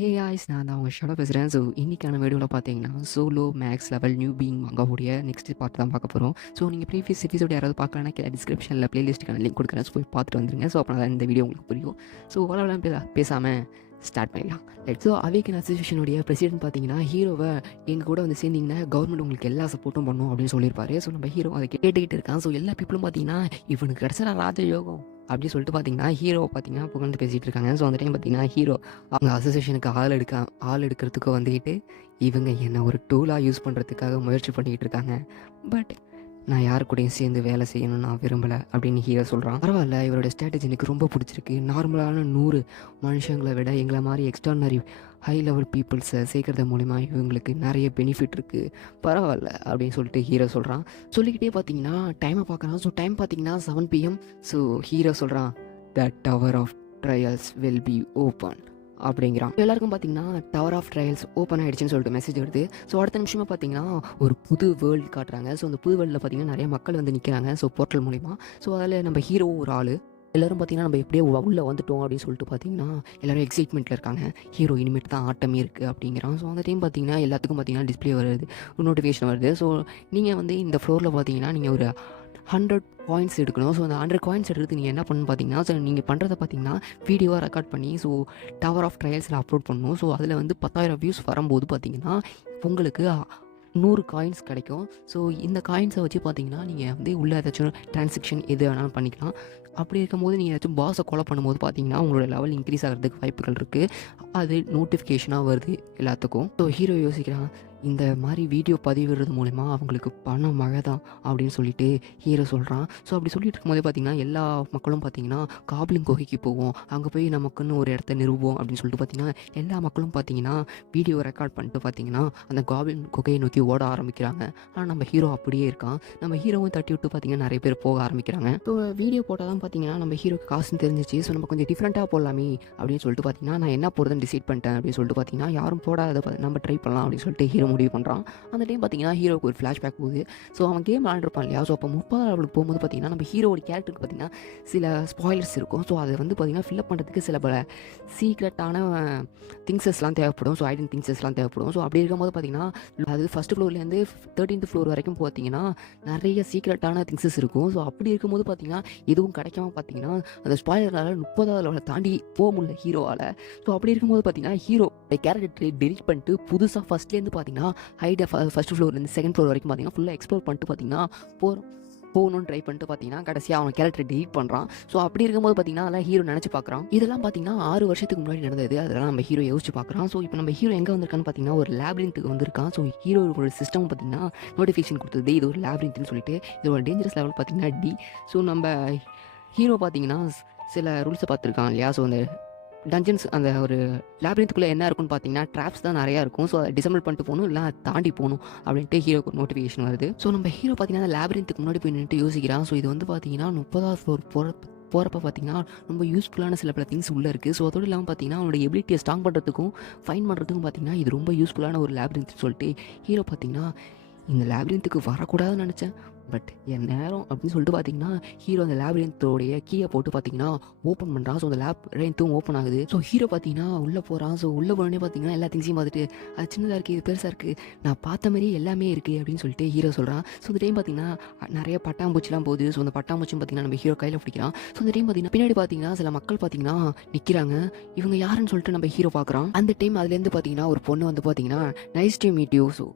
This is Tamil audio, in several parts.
ஹே காய்ஸ், நான் தான் உங்கள் ஷடோ பேசுகிறேன். ஸோ இன்றைக்கான வீடியோவில் பார்த்தீங்கன்னா solo max level new being மங்காவுடைய நெக்ஸ்ட் பார்ட் தான் பார்க்க போகிறோம். ஸோ நீங்கள் ப்ரீவியஸ் எபிசோட் யாராவது பார்க்கலன்னா கீழே டிஸ்கிரிப்ஷனில் பிளேலிஸ்ட்டுக்கான லிங்க் கொடுக்குறேன். ஸோ போய் பார்த்துட்டு வந்துருங்க. ஸோ அப்போ தான் இந்த வீடியோ உங்களுக்கு புரியும். ஸோ ஓவராலாம் பேசாமல் ஸ்டார்ட் பண்ணிடலாம். ஸோ அவேக்கன் அசோசியேஷனுடைய பிரசிடென்ட் பார்த்தீங்கன்னா ஹீரோவை எங்கள் கூட வந்து சேர்ந்தீங்கன்னா கவர்மெண்ட் உங்களுக்கு எல்லா சப்போர்ட்டும் பண்ணும் அப்படின்னு சொல்லியிருப்பாரு. ஸோ நம்ம ஹீரோ அதை கேட்டுக்கிட்டு இருக்கான். ஸோ எல்லா பீப்புளும் பார்த்தீங்கன்னா இவனுக்கு கிடச்சா ராஜயோகம் அப்படின்னு சொல்லிட்டு பார்த்தீங்கன்னா ஹீரோவை பார்த்தீங்கன்னா புகழ்ந்து பேசிகிட்டு இருக்காங்க. ஸோ அந்த டைம் பார்த்தீங்கன்னா ஹீரோ அவங்க அசோசியேஷனுக்கு ஆள் எடுக்கிறதுக்கு வந்துக்கிட்டு இவங்க என்னை ஒரு டூலாக யூஸ் பண்ணுறதுக்காக முயற்சி பண்ணிக்கிட்டு இருக்காங்க. பட் நான் யாரு கூடயும் சேர்ந்து வேலை செய்யணும்னு நான் விரும்பலை அப்படின்னு ஹீரோ சொல்கிறான். பரவாயில்ல, இவரோட ஸ்ட்ராட்டஜி எனக்கு ரொம்ப பிடிச்சிருக்கு. நார்மலான 100 மனுஷங்களை விட எங்களை மாதிரி எக்ஸ்ட்ரானரி ஹை லெவல் பீப்புள்ஸை சேர்க்கறது மூலிமா இவங்களுக்கு நிறைய பெனிஃபிட் இருக்குது, பரவாயில்ல அப்படின்னு சொல்லிட்டு ஹீரோ சொல்கிறான். சொல்லிக்கிட்டே பார்த்தீங்கன்னா டைமை பார்க்குறான். ஸோ டைம் பார்த்தீங்கன்னா 7 PM. ஸோ ஹீரோ சொல்கிறான், the tower of trials will be open அப்படிங்கிறான். எல்லாருக்கும் பார்த்தீங்கன்னா டவர் ஆஃப் ட்ரையல்ஸ் ஓப்பன் ஆகிடுச்சுன்னு சொல்லிட்டு மெசேஜ் வருது. ஸோ அடுத்த நிமிஷமாக பார்த்தீங்கன்னா ஒரு புது வேர்ல்டு காட்டுறாங்க. ஸோ அந்த புது வேர்ல்டில் பார்த்தீங்கன்னா நிறைய மக்கள் வந்து நிற்கிறாங்க. ஸோ போர்ட்டல் மூலிமா. ஸோ அதில் நம்ம ஹீரோ ஒரு ஆள். எல்லோரும் பார்த்தீங்கன்னா நம்ம எப்படியோ உள்ளே வந்துட்டோம் அப்படின்னு சொல்லிட்டு பார்த்தீங்கன்னா எல்லோரும் எக்ஸைட்மெண்ட்டில் இருக்காங்க. ஹீரோ இனிமேட் தான் ஆட்டமே இருக்குது அப்படிங்கிறான். ஸோ அந்த டைம் பார்த்தீங்கன்னா எல்லாத்துக்கும் பார்த்தீங்கன்னா டிஸ்பிளே வருது, நோட்டிஃபிகேஷன் வருது. ஸோ நீங்கள் வந்து இந்த ஃப்ளோரில் பார்த்தீங்கன்னா நீங்கள் ஒரு 100 காயின்ஸ் எடுக்கணும். ஸோ அந்த 100 காயின்ஸ் எடுத்து நீங்கள் என்ன பண்ணணும் பார்த்தீங்கன்னா, ஸோ நீங்கள் பண்ணுறத பார்த்தீங்கன்னா வீடியோவாக ரெக்கார்ட் பண்ணி ஸோ டவர் ஆஃப் ட்ரையல்ஸில் அப்லோட் பண்ணணும். ஸோ அதில் வந்து 10,000 வியூஸ் வரும்போது பார்த்தீங்கன்னா உங்களுக்கு 100 காயின்ஸ் கிடைக்கும். ஸோ இந்த காயின்ஸை வச்சு பார்த்தீங்கன்னா நீங்கள் வந்து உள்ள ஏதாச்சும் டிரான்சாக்ஷன் எது வேணாலும் பண்ணிக்கலாம். அப்படி இருக்கும்போது நீங்கள் ஏதாச்சும் பாஸை கொலை பண்ணும்போது பார்த்தீங்கன்னா உங்களோட லெவல் இன்க்ரீஸ் ஆகிறதுக்கு வாய்ப்புகள் இருக்குது. அது நோட்டிஃபிகேஷனாக வருது எல்லாத்துக்கும். ஸோ ஹீரோ யோசிக்கிறான், இந்த மாதிரி வீடியோ பதிவிடுறது மூலிமா அவங்களுக்கு பண மழை தான் அப்படின்னு சொல்லிட்டு ஹீரோ சொல்கிறான். ஸோ அப்படி சொல்லிட்டு இருக்கும்போதே பார்த்தீங்கன்னா எல்லா மக்களும் பார்த்தீங்கன்னா காப்ளின் குகைக்கு போவோம், அங்கே போய் நமக்குன்னு ஒரு இடத்த நிறுவோம் அப்படின்னு சொல்லிட்டு பார்த்தீங்கன்னா எல்லா மக்களும் பார்த்தீங்கன்னா வீடியோ ரெக்கார்ட் பண்ணிட்டு பார்த்தீங்கன்னா அந்த காப்ளின் குகையை நோக்கி ஓட ஆரம்பிக்கிறாங்க. ஆனால் நம்ம ஹீரோ அப்படியே இருக்கான். நம்ம ஹீரோவும் தட்டி விட்டு பார்த்தீங்கன்னா நிறைய பேர் போக ஆரம்பிக்கிறாங்க. ஸோ வீடியோ போட்டால் தான் பார்த்தீங்கன்னா நம்ம ஹீரோக்கு காசுன்னு தெரிஞ்சிச்சு. ஸோ நம்ம கொஞ்சம் டிஃப்ரெண்ட்டாக போடலாமே அப்படின்னு சொல்லிட்டு பார்த்தீங்கன்னா நான் என்ன போடுறதுன்னு டிசைட் பண்ணிட்டேன் அப்படின்னு சொல்லிட்டு பார்த்தீங்கன்னா யாரும் போடாத நம்ம ட்ரை பண்ணலாம் அப்படின்னு சொல்லிட்டு ஹீரோ முடிவு பண்ணுறான். அந்த டைம் பார்த்தீங்கன்னா ஹீரோக்கு ஒரு ஃப்ளாஷ்பேக் போகுது. ஸோ அவன் கேம் விளாண்டுருப்பான் இல்லையா. ஸோ அப்போ 30 லெவலுக்கு போகும்போது பார்த்தீங்கன்னா நம்ம ஹீரோட கேரக்டருக்கு பார்த்தீங்கன்னா சில ஸ்பாயிலர்ஸ் இருக்கும். ஸோ அதை வந்து பார்த்தீங்கன்னா ஃபில்அப் பண்ணுறதுக்கு சில பல சீக்ரெட்டான திங்ஸஸ்லாம் தேவைப்படும். ஸோ ஐடென்டி திங்ஸஸ்லாம் தேவைப்படும். ஸோ அப்படி இருக்கும்போது பார்த்தீங்கன்னா அது ஃபஸ்ட் ஃப்ளோர்லேருந்து 13th ஃப்ளோர் வரைக்கும் பார்த்தீங்கன்னா நிறைய சீக்ரெட்டான திங்ஸஸ் இருக்கும். ஸோ அப்படி இருக்கும்போது பார்த்தீங்கன்னா எதுவும் கிடைக்காம பார்த்தீங்கன்னா அந்த ஸ்பாயிலரால் 30வது லெவலை தாண்டி போக முடியல ஹீரோவால். ஸோ அப்படி இருக்கும்போது பார்த்தீங்கன்னா ஹீரோ கேரக்டரை டெலிட் பண்ணிட்டு புதுசாக ஃபஸ்ட்லேருந்து பார்த்தீங்கன்னா ஹைட் ஃபஸ்ட் ஃப்ளோர்லேருந்து செகண்ட் ஃப்ளோர் வரைக்கும் பார்த்தீங்கன்னா ஃபுல்லாக எக்ஸ்ப்ளோர் பண்ணிட்டு பார்த்தீங்கன்னா போகணும்னு ட்ரை பண்ணிட்டு பார்த்தீங்கன்னா கடைசியாக அவன் கேரக்டர் டெலிட் பண்ணுறான். ஸோ அப்படி இருக்கும்போது பார்த்தீங்கன்னா அதெல்லாம் ஹீரோ நினச்சி பார்க்குறான். இதெல்லாம் பார்த்தீங்கன்னா 6 வருஷத்துக்கு முன்னாடி நடந்தது. அதெல்லாம் நம்ம ஹீரோ யோசிச்சு பார்க்குறான். ஸோ இப்போ நம்ம ஹீரோ எங்கே வந்திருக்கான்னு பார்த்தீங்கன்னா ஒரு லேப்ரின்த்துக்கு வந்திருக்கான். ஸோ ஹீரோட சிஸ்டம் பார்த்தீங்கன்னா நோட்டிஃபிகேஷன் கொடுத்தது இது ஒரு லேப்ரின்த்துன்னு சொல்லிட்டு. இதோட டேஞ்சரஸ் லெவல் பார்த்தீங்கன்னா D. ஸோ நம்ம ஹீரோ பார்த்தீங்கன்னா சில ரூல்ஸை பார்த்துருக்கான் இல்லையா. ஸோ அந்த டஞ்சன்ஸ் அந்த ஒரு லேப்ரின்த்துக்குள்ளே என்ன இருக்குன்னு பார்த்தீங்கன்னா ட்ராப்ஸ் தான் நிறையா இருக்கும். ஸோ அதை டிசம்பிள் பண்ணிட்டு போகணும், இல்லை தாண்டி போகணும் அப்படின்ட்டு ஹீரோக்கு ஒரு நோட்டிஃபிகேஷன் வருது. ஸோ நம்ம ஹீரோ பார்த்தீங்கன்னா அந்த லேப்ரின்த்துக்கு முன்னாடி போய் நின்றுட்டு யோசிக்கிறான். ஸோ இது வந்து பார்த்தீங்கன்னா 30வது ஃப்ளோர் போகிறப்ப பார்த்தீங்கன்னா ரொம்ப யூஸ்ஃபுல்லான சில பல திங்ஸ் உள்ளே இருக்குது. ஸோ அதோடு இல்லாமல் பார்த்தீங்கன்னா அவனோட எபிலிட்டியை ஸ்ட்ராங் பண்ணுறதுக்கும் ஃபைன் பண்ணுறதுக்கும் பார்த்தீங்கன்னா இது ரொம்ப யூஸ்ஃபுல்லான ஒரு லேப்ரின்த்னு சொல்லிட்டு ஹீரோ பார்த்தீங்கன்னா இந்த லேப்ரின்த்துக்கு வரக்கூடாதுன்னு நினச்சேன், பட் என் நேரம் அப்படின்னு சொல்லிட்டு பார்த்தீங்கன்னா ஹீரோ அந்த லேப்ரின்த்தோடைய கீயை போட்டு பார்த்தீங்கன்னா ஓப்பன் பண்ணுறான். ஸோ அந்த லேப்ரின்த்தும் ஓப்பன் ஆகுது. ஸோ ஹீரோ பார்த்தீங்கன்னா உள்ளே போகிறான். ஸோ உள்ளே போனோடனே பார்த்தீங்கன்னா எல்லா திங்ஸையும் பார்த்துட்டு அது சின்னதாக இருக்குது, இது பெருசாக இருக்குது, நான் பார்த்த மாதிரியே எல்லாமே இருக்குது அப்படின்னு சொல்லிட்டு ஹீரோ சொல்கிறான். ஸோ இந்த டைம் பார்த்தீங்கன்னா நிறைய பட்டாம்பூச்சிலாம் போகுது. ஸோ அந்த பட்டாம்பூச்சியும் பார்த்தீங்கன்னா நம்ம ஹீரோ கையில் பிடிக்கிறான். ஸோ அந்த டைம் பார்த்தீங்கன்னா பின்னாடி பார்த்தீங்கன்னா சில மக்கள் பார்த்தீங்கன்னா நிற்கிறாங்க. இவங்க யாருன்னு சொல்லிட்டு நம்ம ஹீரோ பார்க்குறான். அந்த டைம் அதுலேருந்து பார்த்தீங்கன்னா ஒரு பொண்ணு வந்து பார்த்தீங்கன்னா nice to meet you, so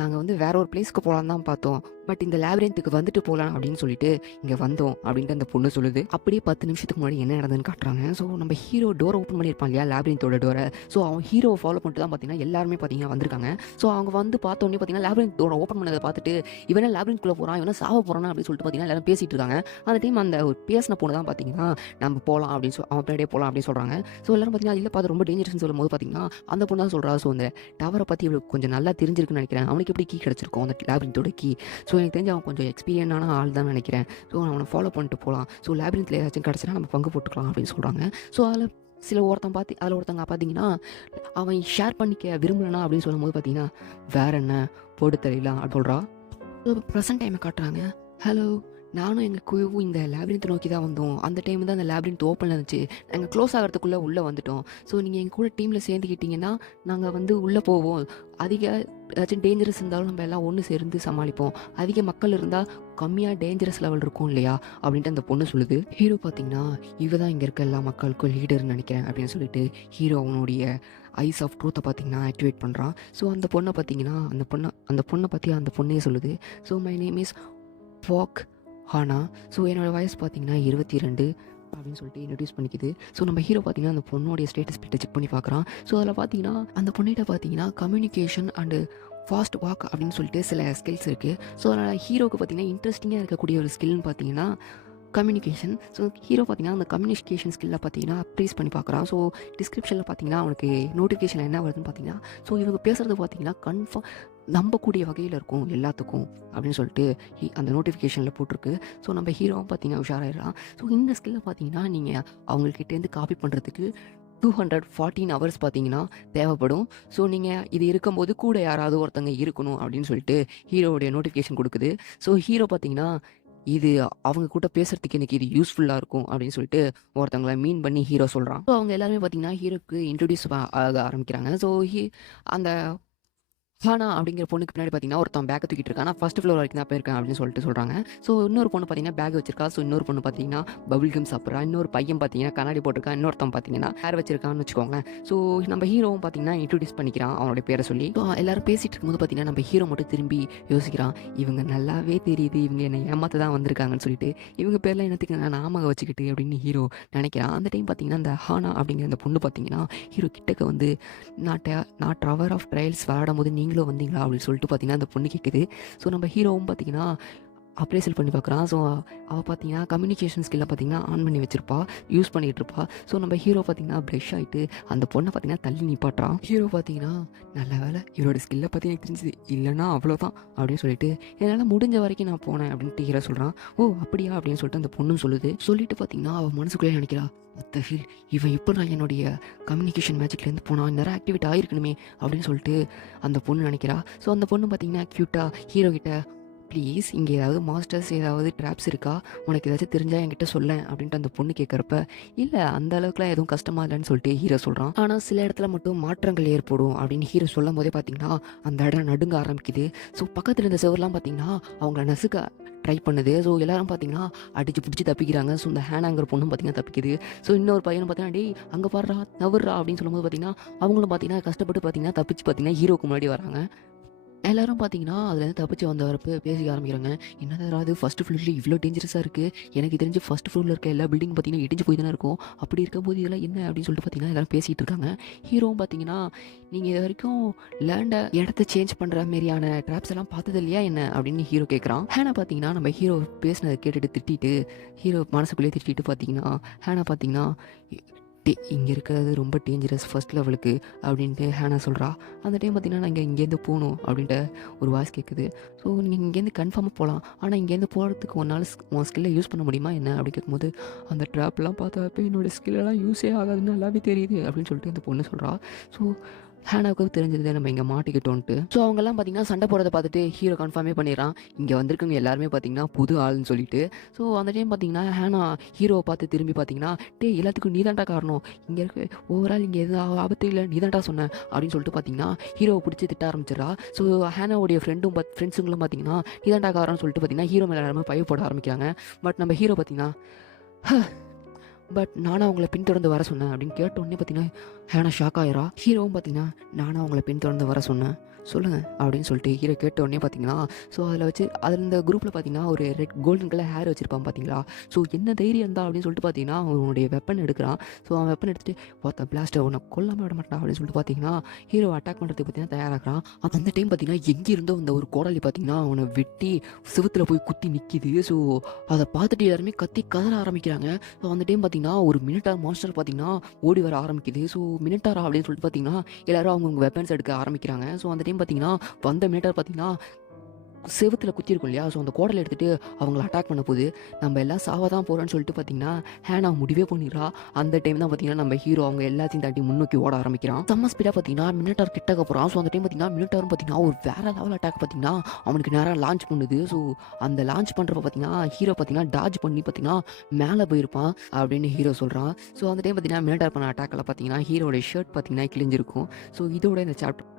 நாங்கள் வந்து வேற ஒரு பிளேஸ்க்கு போகலான்னு தான் பார்த்தோம், பட் இந்த லேப்ரின்த்துக்கு வந்துட்டு போகலாம் அப்படின்னு சொல்லிட்டு இங்கே வந்தோம் அப்படின்ட்டு அந்த பொண்ணு சொல்லுது. அப்படியே 10 நிமிஷத்துக்கு முன்னாடி என்ன நடந்ததுன்னு காட்டுறாங்க. ஸோ நம்ம ஹீரோ டோரை ஓப்பன் பண்ணியிருப்பான் இல்லையா லேப்ரின்த்தோட டோரை. ஸோ அவன் ஹீரோவை ஃபாலோ பண்ணிட்டு தான் பார்த்தீங்கன்னா எல்லாருமே பார்த்தீங்கன்னா வந்திருக்காங்க. ஸோ அவங்க வந்து பார்த்தோன்னே பார்த்தீங்கன்னா லேப்ரின்த் டோரை ஓப்பன் பண்ணதை பார்த்துட்டு இவனே லேப்ரின்த்குள்ளே போகிறான், இவனை சாவ போகிறான் அப்படின்னு சொல்லிட்டு பார்த்தீங்கன்னா எல்லாரும் பேசிட்டு இருக்காங்க. அந்த டைம் அந்த ஒரு பேசின பொண்ணு தான் பார்த்தீங்கன்னா நம்ம போகலாம் அப்படின்னு அவன் பின்னாடியே போகலாம் அப்படின்னு சொல்கிறாங்க. ஸோ எல்லாரும் பார்த்தீங்கன்னா இல்லை பார்த்து ரொம்ப டேஞ்சரஸ்னு சொல்லும் போது பார்த்தீங்கன்னா அந்த பொண்ணு தான் சொல்கிறா. ஸோ அந்த டவரை பற்றி இவளுக்கு கொஞ்சம் நல்லா தெரிஞ்சிருக்குன்னு நினைக்கிறேன். அவனுக்கு எப்படி கீ கிடச்சிருக்கும் அந்த லேப்ரின்த்தோட கீ. ஸோ எனக்கு தெரிஞ்சு அவன் கொஞ்சம் எக்ஸ்பீரியன்ஸான ஆள் தான் நினைக்கிறேன். ஸோ அவனை ஃபாலோ பண்ணிட்டு போகலாம். ஸோ லேப்ரின்த்தில் ஏதாச்சும் கிடச்சினா நம்ம பங்கு போட்டுக்கலாம் அப்படின்னு சொல்கிறாங்க. ஸோ அதில் ஒருத்தங்க பார்த்தீங்கன்னா அவன் ஷேர் பண்ணிக்க விரும்பலனா அப்படின்னு சொல்லும் போது பார்த்தீங்கன்னா வேற என்ன போட்டு தெரியலாம் அப்படின்னு சொல்கிறா. ஸோ ப்ரெசன்ட் டைமை காட்டுறாங்க. ஹலோ, நானும் எங்கள் குழுவும் இந்த லேப்ரின்த் நோக்கி தான் வந்தோம். அந்த டைம் தான் அந்த லேப்ரின்த் ஓப்பனில் இருந்துச்சு. நாங்கள் க்ளோஸ் ஆகிறதுக்குள்ளே உள்ளே வந்துட்டோம். ஸோ நீங்கள் எங்கள் கூட டீமில் சேர்ந்துக்கிட்டிங்கன்னா நாங்கள் வந்து உள்ளே போவோம். அதிக ஏதாச்சும் டேஞ்சரஸ் இருந்தாலும் நம்ம எல்லாம் ஒன்று சேர்ந்து சமாளிப்போம். அதிக மக்கள் இருந்தால் கம்மியாக டேஞ்சரஸ் லெவல் இருக்கும் இல்லையா அப்படின்ட்டு அந்த பொண்ணு சொல்லுது. ஹீரோ பார்த்தீங்கன்னா இவ தான் இங்கே இருக்க எல்லா மக்களுக்கும் லீடர்னு நினைக்கிறேன் அப்படின்னு சொல்லிட்டு ஹீரோ அவனுடைய ஐஸ் ஆஃப் ட்ரூத்தை பார்த்தீங்கன்னா ஆக்டிவேட் பண்ணுறான். ஸோ அந்த பொண்ணை பார்த்தீங்கன்னா அந்த பொண்ணை பற்றி அந்த பொண்ணையே சொல்லுது. So my name is Wak Hana. So என்னோடய வயசு பார்த்தீங்கன்னா 22 அப்படின்னு சொல்லிட்டு இன்ட்ரடியூஸ் பண்ணிக்குது. ஸோ நம்ம ஹீரோ பார்த்தீங்கன்னா அந்த பொண்ணோடைய ஸ்டேட்டஸ் பிட்டை செக் பண்ணி பார்க்குறான். ஸோ அதில் பார்த்தீங்கன்னா அந்த பொண்ணிட்ட பார்த்தீங்கன்னா கம்யூனிகேஷன் அண்டு ஃபாஸ்ட் வாக் அப்படின்னு சொல்லிட்டு சில ஸ்கில்ஸ் இருக்குது. ஸோ அதனால் ஹீரோவுக்கு பார்த்தீங்கன்னா இன்ட்ரெஸ்டிங்காக இருக்கக்கூடிய ஒரு ஸ்கில்னு பார்த்தீங்கன்னா கம்யூனிகேஷன். ஸோ ஹீரோ பார்த்தீங்கன்னா அந்த கம்யூனிகேஷன் ஸ்கில்லை பார்த்தீங்கன்னா ப்ரேஸ் பண்ணி பார்க்குறான். ஸோ டிஸ்கிரிப்ஷனில் பார்த்தீங்கன்னா அவனுக்கு நோட்டிஃபிகேஷன் என்ன வருதுன்னு பார்த்தீங்கன்னா ஸோ இவங்க பேசுகிறது பார்த்தீங்கன்னா கன்ஃபார்ம் நம்பக்கூடிய வகையில் இருக்கும் எல்லாத்துக்கும் அப்படின்னு சொல்லிட்டு அந்த நோட்டிஃபிகேஷனில் போட்டிருக்கு. ஸோ நம்ம ஹீரோவும் பார்த்தீங்கன்னா உஷாராயிடலாம். ஸோ இந்த ஸ்கில்லை பார்த்தீங்கன்னா நீங்கள் அவங்கக்கிட்டேருந்து காப்பி பண்ணுறதுக்கு 214 ஹவர்ஸ் பார்த்தீங்கன்னா தேவைப்படும். ஸோ நீங்கள் இது இருக்கும்போது கூட யாராவது ஒருத்தங்க இருக்கணும் அப்படின்னு சொல்லிட்டு ஹீரோவுடைய நோட்டிஃபிகேஷன் கொடுக்குது. ஸோ ஹீரோ பார்த்தீங்கன்னா இது அவங்க கூட பேசுறதுக்கு எனக்கு இது யூஸ்ஃபுல்லாக இருக்கும் அப்படின்னு சொல்லிட்டு ஒருத்தவங்களை மீன் பண்ணி ஹீரோ சொல்கிறான். ஸோ அவங்க எல்லாருமே பார்த்தீங்கன்னா ஹீரோக்கு இன்ட்ரடியூஸ் ஆக ஆரம்பிக்கிறாங்க. ஸோ அந்த ஹானா அப்படிங்கிற பொண்ணுக்கு பின்னாடி பார்த்தீங்கன்னா ஒருத்தன் பேக்கை தூக்கிட்டு இருக்கான். நான் ஃபர்ஸ்ட் ஃப்ளோர் வரைக்கும் தான் போயிருக்கேன் அப்படின்னு சொல்லிட்டு சொல்கிறாங்க. ஸோ இன்னொரு பொண்ணு பார்த்தீங்கன்னா பேக் வச்சிருக்கா. ஸோ இன்னொரு பொண்ணு பார்த்தீங்கன்னா பபிள் கம் சாப்பிட்றா. இன்னொரு பையன் பார்த்தீங்கன்னா கண்ணாடி போட்டிருக்கான். இன்னொருத்தன் பார்த்தீங்கன்னா ஹேர் வச்சிருக்கான்னு வச்சுக்கோங்க. ஸோ நம்ம ஹீரோவும் பார்த்தீங்கன்னா இன்ட்ரடியூஸ் பண்ணிக்கிறான் அவனுடைய பேரை சொல்லி. ஸோ எல்லாரும் பேசிட்டு இருக்கும்போது பார்த்தீங்கன்னா நம்ம ஹீரோ மட்டும் திரும்பி யோசிக்கிறான். இவங்க நல்லாவே தெரியுது இவங்க என்னை ஏமாத்த தான் வந்திருக்காங்கன்னு சொல்லிட்டு இவங்க பேரில் என்னத்துக்கு நான் நாமக வச்சுக்கிட்டு அப்படின்னு ஹீரோ நினைக்கிறான். அந்த டைம் பார்த்தீங்கன்னா அந்த ஹானா அப்படிங்கிற அந்த பொண்ணு பார்த்தீங்கன்னா ஹீரோ கிட்டக்க வந்து நான் டவர் ஆஃப் ட்ரையல்ஸ் விளையாடும் போது நீங்களும் வந்தீங்களா அப்படின்னு சொல்லிட்டு பார்த்தீங்கன்னா அந்த பொண்ணு கேட்குது. ஸோ நம்ம ஹீரோவும் பார்த்தீங்கன்னா அப்ரேசல் பண்ணி பார்க்குறான். ஸோ அவள் பார்த்தீங்கன்னா கம்யூனிகேஷன் ஸ்கில்லை பார்த்தீங்கன்னா ஆன் பண்ணி வச்சிருப்பா, யூஸ் பண்ணிகிட்டு இருப்பா. ஸோ நம்ம ஹீரோ பார்த்தீங்கன்னா ப்ரெஷ் ஆகிட்டு அந்த பொண்ணை பார்த்தீங்கன்னா தள்ளி நிப்பாட்டுறான். ஹீரோ பார்த்தீங்கன்னா நல்ல வேலை இவரோட ஸ்கில்லை பற்றி எனக்கு தெரிஞ்சுது, இல்லைன்னா அவ்வளோதான் அப்படின்னு சொல்லிட்டு என்னால் முடிஞ்ச வரைக்கும் நான் போனேன் அப்படின்ட்டு ஹீரோ சொல்கிறான். ஓ அப்படியா அப்படின்னு சொல்லிட்டு அந்த பொண்ணும் சொல்லுது. சொல்லிட்டு பார்த்தீங்கன்னா அவள் மனசுக்குள்ளே நினைக்கிறா, இவன் இப்போ நான் என்னுடைய கம்யூனிகேஷன் மேஜிக்லேருந்து போனால் நிறைய ஆக்டிவேட் ஆகிருக்கணுமே அப்படின்னு சொல்லிட்டு அந்த பொண்ணு நினைக்கிறா. ஸோ அந்த பொண்ணு பார்த்தீங்கன்னா க்யூட்டாக ஹீரோ கிட்ட ப்ளீஸ் இங்கே ஏதாவது மாஸ்டர்ஸ் ஏதாவது ட்ராப்ஸ் இருக்கா, உனக்கு ஏதாச்சும் தெரிஞ்சால் என்கிட்ட சொல்ல அப்படின்ட்டு அந்த பொண்ணு கேட்குறப்ப இல்லை அந்த அளவுக்குலாம் எதுவும் கஷ்டமா இல்லைன்னு சொல்லிட்டு ஹீரோ சொல்கிறான். ஆனால் சில இடத்துல மட்டும் மாற்றங்கள் ஏற்படும் அப்படின்னு ஹீரோ சொல்லும் போதே பார்த்தீங்கன்னா அந்த இடம் நடுங்க ஆரம்பிக்குது. ஸோ பக்கத்தில் இருந்த செவர்லாம் பார்த்தீங்கன்னா அவங்கள நசுக்க ட்ரை பண்ணுது. ஸோ எல்லாரும் பார்த்தீங்கன்னா அடிச்சு பிடிச்சி தப்பிக்கிறாங்க. ஸோ இந்த ஹேனாங்கிற பொண்ணும் பார்த்தீங்கன்னா தப்பிக்குது. ஸோ இன்னொரு பையனும் பார்த்தீங்கன்னா டேய் அங்கே பாடுறா நவர்றா அப்படின்னு சொல்லும்போது பார்த்தீங்கன்னா அவங்களும் பார்த்தீங்கன்னா கஷ்டப்பட்டு பார்த்தீங்கன்னா தப்பிச்சு பார்த்தீங்கன்னா ஹீரோக்கு முன்னாடி வராங்க. எல்லாரும் பார்த்தீங்கன்னா அதுலேருந்து தப்பிச்சு வந்த வரப்பு பேசிக்க ஆரம்பிக்கிறாங்க. என்னது ஃபஸ்ட் ஃப்ளோரில் இவ்வளோ டேஞ்சரஸாக இருக்குது, எனக்கு தெரிஞ்சு ஃபஸ்ட் ஃப்ளோரில் இருக்க எல்லா பில்டிங் பார்த்தீங்கன்னா இடிஞ்சு போய் தானே இருக்கும், அப்படி இருக்கும்போது இதெல்லாம் என்ன அப்படின்னு சொல்லிட்டு பார்த்தீங்கன்னா எல்லாரும் பேசிகிட்டு இருக்காங்க. ஹீரோவும் பார்த்தீங்கன்னா நீங்கள் இது வரைக்கும் லேண்டை இடத்த சேஞ்ச் பண்ணுற மாதிரியான ட்ராப்ஸ் எல்லாம் பார்த்தது இல்லையா என்ன அப்படின்னு ஹீரோ கேட்குறான். ஹேனா பார்த்தீங்கன்னா நம்ம ஹீரோ பேசினதை கேட்டுட்டு திட்டிட்டு ஹீரோ மனசுக்குள்ளேயே திட்டிட்டு பார்த்தீங்கன்னா ஹேனா பார்த்தீங்கன்னா இங்கே இருக்கிறது ரொம்ப டேஞ்சரஸ் ஃபர்ஸ்ட் லெவலுக்கு அப்படின்ட்டு ஹேனா சொல்கிறா. அந்த டைம் பார்த்தீங்கன்னா நான் இங்கேருந்து போகணும் அப்படின்ட்டு ஒரு வாய்ஸ் கேட்குது. ஸோ நீங்கள் இங்கேருந்து கன்ஃபார்மாக போகலாம், ஆனால் இங்கேருந்து போகிறதுக்கு ஒரு நாள் உன் ஸ்கில்லை யூஸ் பண்ண முடியுமா என்ன அப்படின்னு கேட்கும்போது அந்த ட்ராப்லாம் பார்த்தப்ப என்னோடய ஸ்கில்லெல்லாம் யூஸே ஆகாதுன்னு நல்லாவே தெரியுது அப்படின்னு சொல்லிட்டு அந்த பொண்ணு சொல்கிறா. ஸோ ஹேனாவுக்கு தெரிஞ்சது நம்ம இங்கே மாட்டிக்கிட்டோன்ட்டு. ஸோ அவங்கெல்லாம் பார்த்தீங்கன்னா சண்டை போடுறதை பார்த்துட்டு ஹீரோ கன்ஃபார்மே பண்ணிடுறான் இங்கே வந்திருக்கவங்க எல்லாருமே பார்த்தீங்கன்னா புது ஆள்னு சொல்லிட்டு. ஸோ அந்த டைம் பார்த்தீங்கன்னா ஹேனா ஹீரோவை பார்த்து திரும்பி பார்த்தீங்கன்னா எல்லாத்துக்கும் நீதாண்டா காரணம், இங்கே இருக்க ஓவரால் இங்கே எதுவும் ஆபத்து இல்லை நீதாண்டா சொன்னேன் அப்படின்னு சொல்லிட்டு பார்த்தீங்கன்னா ஹீரோவை பிடிச்சி திட்ட ஆரம்பிச்சிடறா. ஸோ ஹேனாவுடைய ஃப்ரெண்ட்ஸுங்களும் பார்த்தீங்கன்னா நீதாண்டா காரணம்னு சொல்லிட்டு பார்த்தீங்கன்னா ஹீரோ மேலே எல்லாருமே பய போட ஆரம்பிக்கிறாங்க. பட் நம்ம ஹீரோ பார்த்தீங்கன்னா நானும் அவங்கள பின்தொடர்ந்து வர சொன்னேன் அப்படின்னு கேட்ட உடனே பார்த்தீங்கன்னா ஹேனா ஷாக் ஆயிரா. ஹீரோவும் பார்த்தீங்கன்னா நானும் அவங்கள பின்தொடர்ந்து வர சொன்னேன் சொல்லுங்கள் அப்படின்னு சொல்லிட்டு ஹீரோ கேட்ட உடனே பார்த்தீங்கன்னா ஸோ அதில் இந்த குரூப்பில் பார்த்தீங்கன்னா ஒரு ரெட் கோல்டன் கலர் ஹேர் வச்சுருப்பான் பார்த்தீங்களா. ஸோ என்ன தைரியம் இருந்தா அப்படின்னு சொல்லிட்டு பார்த்தீங்கன்னா அவனுடைய வெப்பன் எடுக்கிறான். ஸோ அவன் வெப்பன் எடுத்துகிட்டு ஒருத்த பிளாஸ்டர் உன்னை கொல்லாமல் விட மாட்டான் அப்படின்னு சொல்லிட்டு பார்த்தீங்கன்னா ஹீரோ அட்டாக் பண்ணுறதுக்கு பார்த்தீங்கன்னா தயாராகிறான். அந்த டைம் பார்த்தீங்கன்னா எங்கிருந்தோ அந்த ஒரு கோடாலி பார்த்தீங்கன்னா அவனை வெட்டி சிவத்தில் போய் குத்தி நிற்கிது. ஸோ அதை பார்த்துட்டு எல்லாருமே கத்தி கதற ஆரம்பிக்கிறாங்க. ஸோ அந்த டைம் பார்த்தீங்கன்னா ஒரு மினிட்டார் மாஸ்டர் பார்த்தீங்கன்னா ஓடி வர ஆரம்பிக்குது. ஸோ மினிட்டாரா அப்படின்னு சொல்லிட்டு பார்த்தீங்கன்னா எல்லாரும் அவங்கவுங்க வெப்பன்ஸ் எடுக்க ஆரம்பிக்கிறாங்க. ஸோ அந்த டைம் பார்த்தீங்கன்னா வந்த மினிட்டார் பார்த்தீங்கன்னா செவுத்துல குத்திருக்கும் இல்லையா? ஸோ அந்த குடல எடுத்துட்டு அவங்கள அட்டாக் பண்ண போது, நம்ம எல்லாம் சாவ தான் போறோம்ன்னு சொல்லிட்டு பார்த்தீங்கன்னா, ஹேனா முடிவே பண்ணிடுறா. அந்த டைம் தான் பார்த்தீங்கன்னா, நம்ம ஹீரோ அவங்க எல்லாத்தையும் தாண்டி முன்னோக்கி ஓட ஆரம்பிக்கிறான். செம்ம ஸ்பீடா பார்த்தீங்கன்னா, மினோடார் கிட்டக்க போறான். ஸோ அந்த டைம் பார்த்தீங்கன்னா, மினோடாரும் பார்த்தீங்கன்னா, ஒரு வேற லெவல் அட்டாக் பார்த்தீங்கன்னா, அவனுக்கு நேரா லான்ச் பண்ணுது. ஸோ அந்த லான்ச் பண்றப்ப பார்த்தீங்கன்னா, ஹீரோ பார்த்தீங்கன்னா, டாட்ஜ் பண்ணி பார்த்தீங்கன்னா, மேல போயிருப்பான் அப்படின்னு ஹீரோ சொல்றான். ஸோ அந்த டைம் பார்த்தீங்கன்னா, மினோடார் பண்ண அட்டாக்ல பார்த்தீங்கன்னா, ஹீரோட ஷர்ட் பார்த்தீங்கன்னா கிழிஞ்சிருக்கும். ஸோ இதோட இந்த சாப்டர்